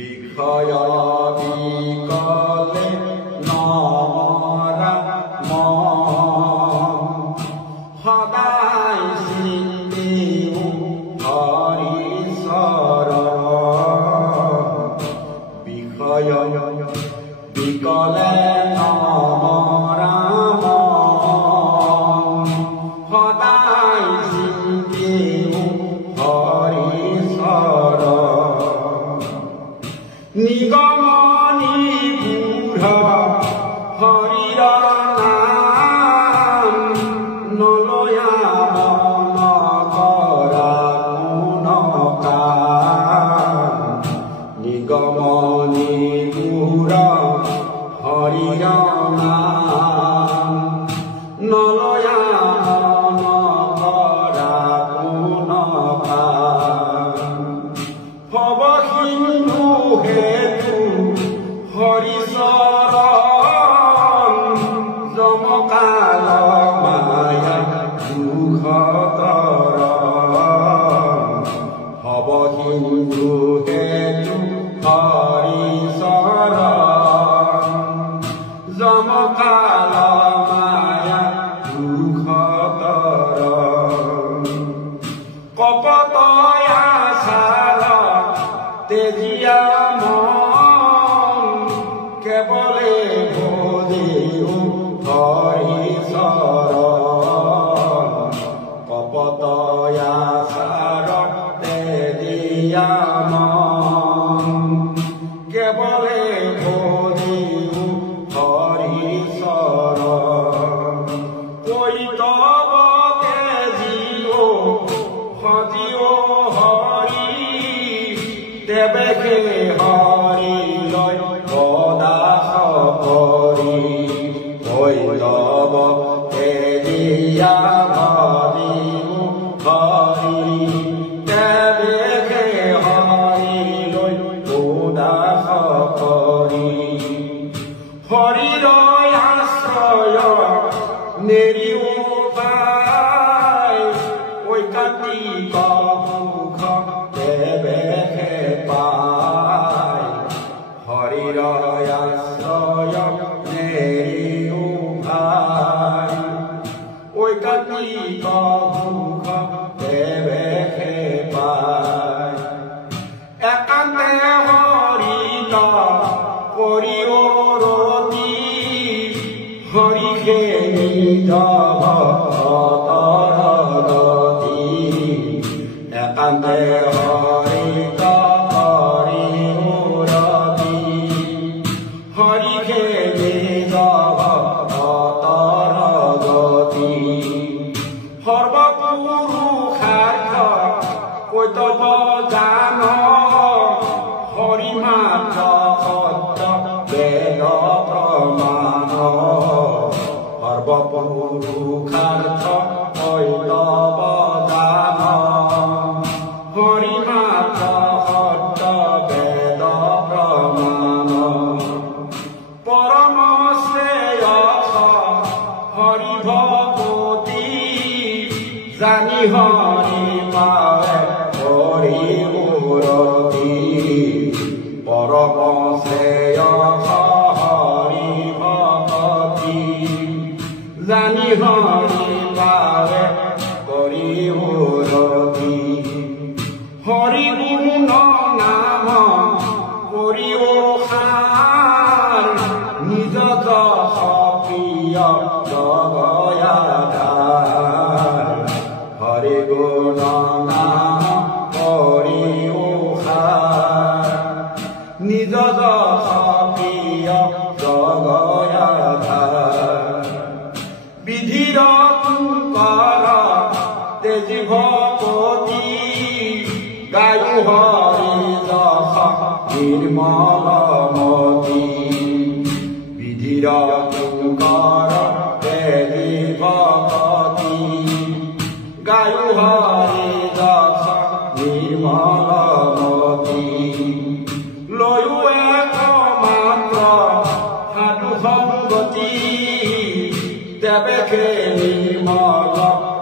বিষয় বিকলে নমৰা সদায় চিন্তিও হৰিচৰ বিষয় বিকলে নমৰা সদায় চিন্তিও হৰিচৰ নিগমনি বুঢ় হৰিৰ নাম নলয়া মন কৰা কোন কাম নিগমনি বুঢ় হৰিৰ নাম নলয়া মন কৰা কোন কাম ভৱ সিন্ধু হেতু হৰিচৰ যমকাল মায়া দুখতৰ ভৱ সিন্ধু হেতু হৰিচৰ যমকাল মায়া দুখতৰ কপট আছাৰ তেজিয়া মন কেৱলে ভজিও হৰিচৰ কপট আছাৰ তেজিয়া মন কেৱলে ভজিও হৰিচৰ কৈতৱকে জিও সজিও হৰি দেৱেকে হৰি লৈ পদাস কৰি কৈতৱ তেজিয়া ভজিও হৰি দেৱেকে হৰি লৈ পদাস কৰি হৰিৰ আশ্ৰয় নেৰিও পায় ঐকান্তিক সুখ দেৱেকে পায় হৰিৰ আশ্ৰয় নেৰিও পায় ঐকান্তিক সুখ দেৱেকে পায় একান্তে হৰিত কৰিও ৰতি হৰিকে নিজ ভক্তৰ গতি একান্তে হৰিত কৰিও ৰতি হৰিকে নিজ ভক্তৰ গতি সৰ্বপুৰুষাৰ্থ কৈতৱ জান হৰি মাত্ৰ সত্য বেদ প্ৰমাণ সৰ্বপুৰুষাৰ্থ কৈতৱ জান হৰি মাত্ৰ সত্য বেদ প্ৰমাণ পৰম শ্ৰেয়স হৰি ভকতি জানি হৰি পাৱে হৰি মূৰতি পৰম শ্ৰেয়স হৰি ভকতি জানি হৰি পাৱে হৰি মূৰতি হৰি গুণ নাম কৰিও সাৰ নিজ প্ৰিয় জগয়াধাৰ হৰি গুণ নাম কৰিও সাৰ নিজ প্ৰিয় জগয়াধাৰ বিধিৰ তুংকৰ তেজি ভকতি গায়ো হৰি যশ নিৰ্মলমতি বিধিৰ তুংকৰ তেজি ভকতি গায়ো হৰি যশ নিৰ্মলমতি লৈও একমাত্ৰ সাধু সংগতি দেৱেকে নিৰ্মল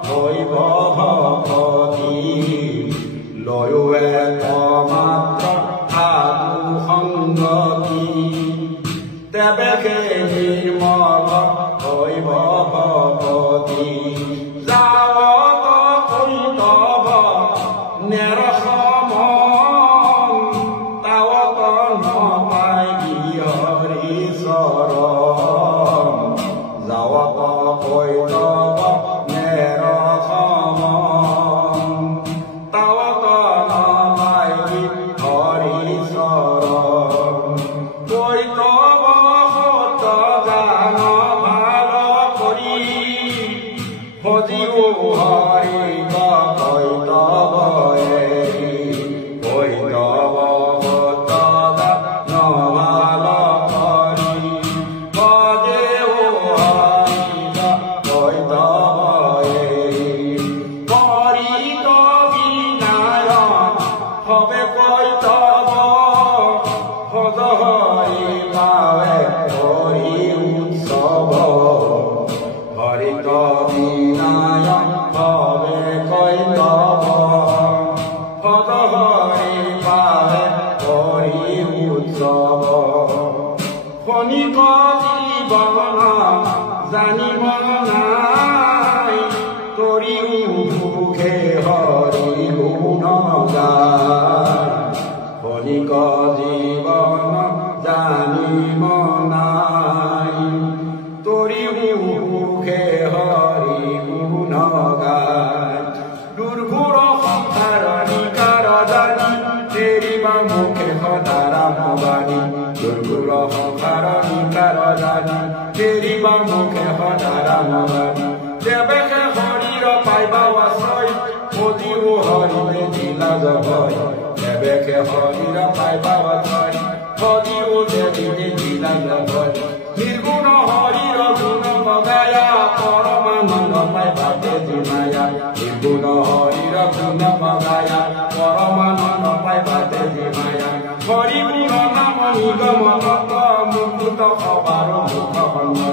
হৈব ভকতি লৈও একমাত্ৰ সাধু সংগতি তেবেকে নিৰ্মল হৈব ভগতি যাৱত কৈতৱ নেৰসম তাৱত নপাই হৰি চৰণ যাৱত কৈতৱ নেৰসম তাৱত নপাই হৰি চৰণ কৈতৱ সত জান ভাল কৰি সজীৱ হৰি কৈতৱ এৰি কৈতৱ সত জান ভাল কৰি সজীৱ হৰি কৈতৱ এৰি কৰিত বিনায়ক হবে কৈতৱ সদ হৰি পাৱে হৰি উৎসৱ হৰিত বিনায়ক হবে কৈতৱ সদ হৰি পাৱে হৰি উৎসৱ ক্ষণিক জীৱন জানিব নাই তৰিও সুখে হৰি গুণ গায় ক্ষণিক জীৱন জানিব নাই তৰিও সুখে হৰি গুণ গায় দুৰ্ঘোৰ সংসাৰ নিকাৰ জানি তেৰিবা মুখে সদাৰা মবানী দুৰ্ঘোৰ সংসাৰ নিকাৰ জানি তেৰিবা মুখে সদাৰা মবানী দেবেকে হৰিৰ পাইবা আশ্ৰয় সজীৱ হৰিলে নীলাজ হয় দেবেকে হৰিৰ পাইবা আশ্ৰয় সজীৱ দেৱীলে নীলাজ হয় নিৰ্গুণ হৰিৰ গুণ বগায়া পৰমানন্দ পাইবা তেজিমায়া নিৰ্গুণ হৰিৰ গুণ বগায়া পৰমানন্দ পাইবা তেজিমায়া হৰি গুণ নাম নিগম মুকুত সবাৰ মুখ